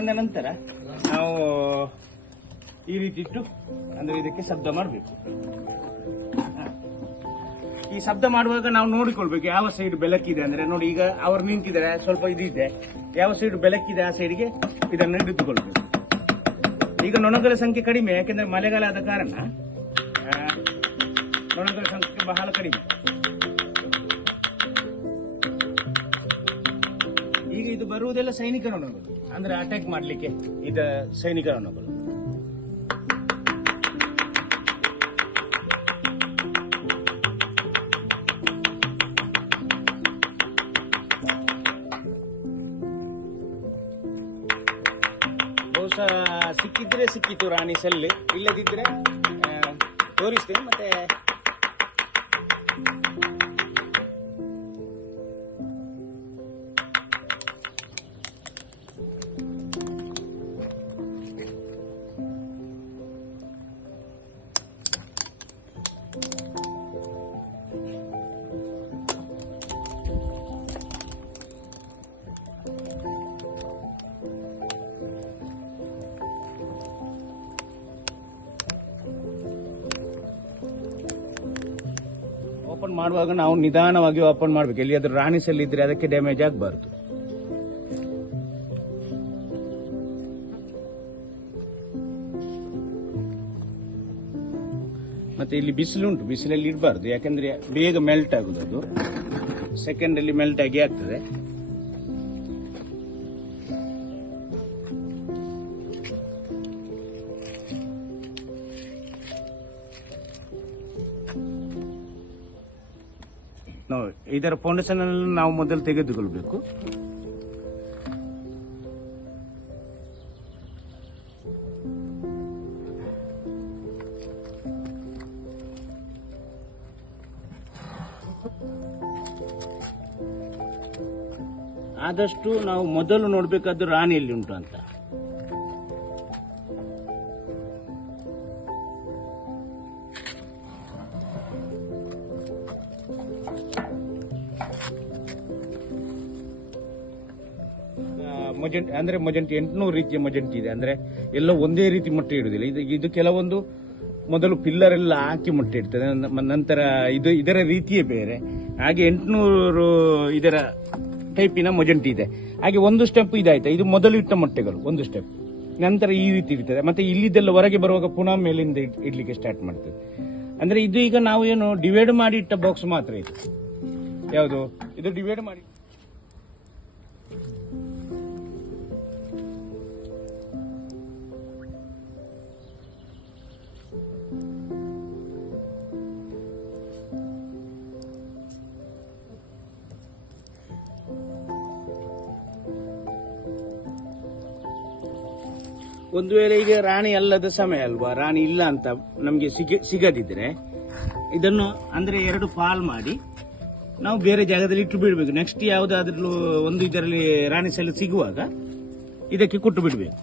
ತಂದ ನಂತರ ನಾವು ಈ ರೀತಿ ಇಟ್ಟು ಅಂದ್ರೆ ಇದಕ್ಕೆ ಶಬ್ದ ಮಾಡಬೇಕು. ಈ ಶಬ್ದ ಮಾಡುವಾಗ ನಾವು ನೋಡಿಕೊಳ್ಬೇಕು ಯಾವ ಸೈಡ್ ಬೆಳಕಿದೆ ಅಂದ್ರೆ, ನೋಡಿ ಈಗ ಅವರು ನಿಂತಿದ್ದಾರೆ, ಸ್ವಲ್ಪ ಇದಿದೆ, ಯಾವ ಸೈಡ್ ಬೆಳಕಿದೆ ಆ ಸೈಡ್ಗೆ ಇದನ್ನು ಹಿಡಿದುಕೊಳ್ಬೇಕು. ಈಗ ನೊಣಗಳ ಸಂಖ್ಯೆ ಕಡಿಮೆ, ಯಾಕೆಂದ್ರೆ ಮಳೆಗಾಲ ಆದ ಕಾರಣ ನೊಣಗಳ ಸಂಖ್ಯೆ ಬಹಳ ಕಡಿಮೆ. ಈಗ ಇದು ಬರುವುದೆಲ್ಲ ಸೈನಿಕ ನೊಣಗಳು, ಅಂದ್ರೆ ಅಟ್ಯಾಕ್ ಮಾಡ್ಲಿಕ್ಕೆ ಇದ ಸೈನಿಕ ನೊಣಗಳು. ಬಹುಶಃ ಸಿಕ್ಕಿದ್ರೆ ಸಿಕ್ಕಿತು ರಾಣಿ ಸೆಲ್, ಇಲ್ಲದಿದ್ರೆ ತೋರಿಸ್ತೇನೆ. ಮತ್ತೆ ಓಪನ್ ಮಾಡುವಾಗ ನಾವು ನಿಧಾನವಾಗಿ ಓಪನ್ ಮಾಡಬೇಕು. ಎಲ್ಲಿಯಾದ್ರೂ ರಾಣಿ ಸೆಲ್ ಇದ್ರೆ ಅದಕ್ಕೆ ಡ್ಯಾಮೇಜ್ ಆಗಬಾರ್ದು. ಮತ್ತೆ ಇಲ್ಲಿ ಬಿಸಿಲುಂಟು, ಬಿಸಿಲಲ್ಲಿ ಇಡಬಾರ್ದು, ಯಾಕಂದ್ರೆ ಬೇಗ ಮೆಲ್ಟ್ ಆಗುದು. ಅದು ಸೆಕೆಂಡ್ ಅಲ್ಲಿ ಮೆಲ್ಟ್ ಆಗಿ ಆಗ್ತದೆ. ಇದರ ಫೌಂಡೇಶನ್ ಅನ್ನು ನಾವು ಮೊದಲು ತೆಗೆದುಕೊಳ್ಬೇಕು. ಆದಷ್ಟು ನಾವು ಮೊದಲು ನೋಡ್ಬೇಕಾದ್ದು ರಾಣಿ ಎಲ್ಲಿ ಉಂಟು ಅಂತ. ಮೊಜೆಂಟಿ ಅಂದ್ರೆ ಮೊಜೆಂಟಿ 800 ರೀತಿಯ ಮೊಜೆಂಟಿ ಇದೆ. ಅಂದ್ರೆ ಎಲ್ಲ ಒಂದೇ ರೀತಿ ಮೊಟ್ಟೆ ಇಡುವುದಿಲ್ಲ. ಇದು ಕೆಲವೊಂದು ಮೊದಲು ಪಿಲ್ಲರ್ ಎಲ್ಲ ಹಾಕಿ ಮೊಟ್ಟೆ ಇಡ್ತದೆ, ನಂತರ ಇದರ ರೀತಿಯೇ ಬೇರೆ. ಹಾಗೆ 800 ಇದರ ಟೈಪಿನ ಮೊಜೆಂಟಿ ಇದೆ. ಹಾಗೆ ಒಂದು ಸ್ಟೆಪ್ ಇದಾಯ್ತಾ, ಇದು ಮೊದಲು ಇಟ್ಟ ಮೊಟ್ಟೆಗಳು ಒಂದು ಸ್ಟೆಪ್, ನಂತರ ಈ ರೀತಿ ಇರ್ತದೆ. ಮತ್ತೆ ಇಲ್ಲಿದ್ದೆಲ್ಲ ಹೊರಗೆ ಬರುವಾಗ ಪುನಃ ಮೇಲಿಂದ ಇಡ್ಲಿಕ್ಕೆ ಸ್ಟಾರ್ಟ್ ಮಾಡ್ತದೆ. ಅಂದ್ರೆ ಇದು ಈಗ ನಾವು ಏನು ಡಿವೈಡ್ ಮಾಡಿ ಇಟ್ಟ ಬಾಕ್ಸ್ ಮಾತ್ರ ಇದು. ಯಾವುದು ಇದು ಡಿವೈಡ್ ಮಾಡಿ. ಒಂದು ವೇಳೆ ಈಗ ರಾಣಿ ಅಲ್ಲದ ಸಮಯ ಅಲ್ವಾ, ರಾಣಿ ಇಲ್ಲ ಅಂತ ನಮ್ಗೆ ಸಿಗದಿದ್ರೆ ಇದನ್ನು ಅಂದ್ರೆ 2 ಪಾಲ್ ಮಾಡಿ ನಾವು ಬೇರೆ ಜಾಗದಲ್ಲಿ ಇಟ್ಟು ಬಿಡಬೇಕು. ನೆಕ್ಸ್ಟ್ ಯಾವುದಾದ್ರೂ ಒಂದು ಇದರಲ್ಲಿ ರಾಣಿ ಸೆಲ್ ಸಿಗುವಾಗ ಇದಕ್ಕೆ ಕೊಟ್ಟು ಬಿಡಬೇಕು.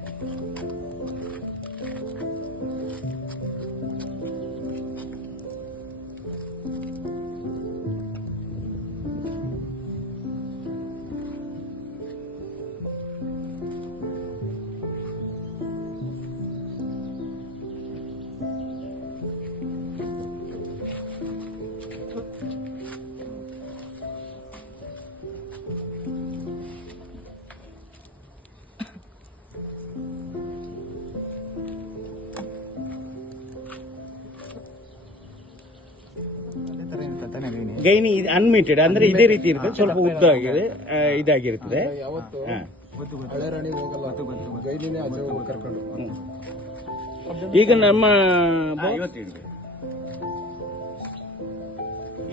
ಗೈನಿ ಅನ್ಮಿಟೆಡ್ ಅಂದ್ರೆ ಇದೇ ರೀತಿ ಇರ್ತದೆ, ಸ್ವಲ್ಪ ಉದ್ದ ಆಗಿದೆ, ಇದಾಗಿರ್ತದೆ. ಈಗ ನಮ್ಮ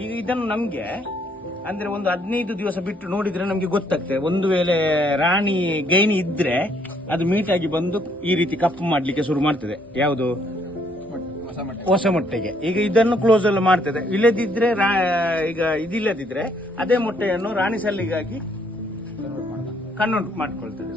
ಈಗ ಇದನ್ನು ನಮ್ಗೆ ಅಂದ್ರೆ ಒಂದು 15 ದಿವಸ ಬಿಟ್ಟು ನೋಡಿದ್ರೆ ನಮ್ಗೆ ಗೊತ್ತಾಗ್ತದೆ. ಒಂದು ವೇಳೆ ರಾಣಿ ಗೈನಿ ಇದ್ರೆ ಅದು ಮೀಟ್ ಆಗಿ ಬಂದು ಈ ರೀತಿ ಕಪ್ಪು ಮಾಡ್ಲಿಕ್ಕೆ ಶುರು ಮಾಡ್ತದೆ. ಯಾವುದು ಹೊಸ ಮೊಟ್ಟೆಗೆ. ಈಗ ಇದನ್ನು ಕ್ಲೋಸ್ ಎಲ್ಲ ಮಾಡ್ತದೆ. ಇಲ್ಲದಿದ್ರೆ ಈಗ ಇದಿಲ್ಲದಿದ್ರೆ ಅದೇ ಮೊಟ್ಟೆಯನ್ನು ರಾಣಿ ಸೆಲ್ಲಿಗಾಗಿ ಕನ್ವರ್ಟ್ ಮಾಡ್ಕೊಳ್ತದೆ.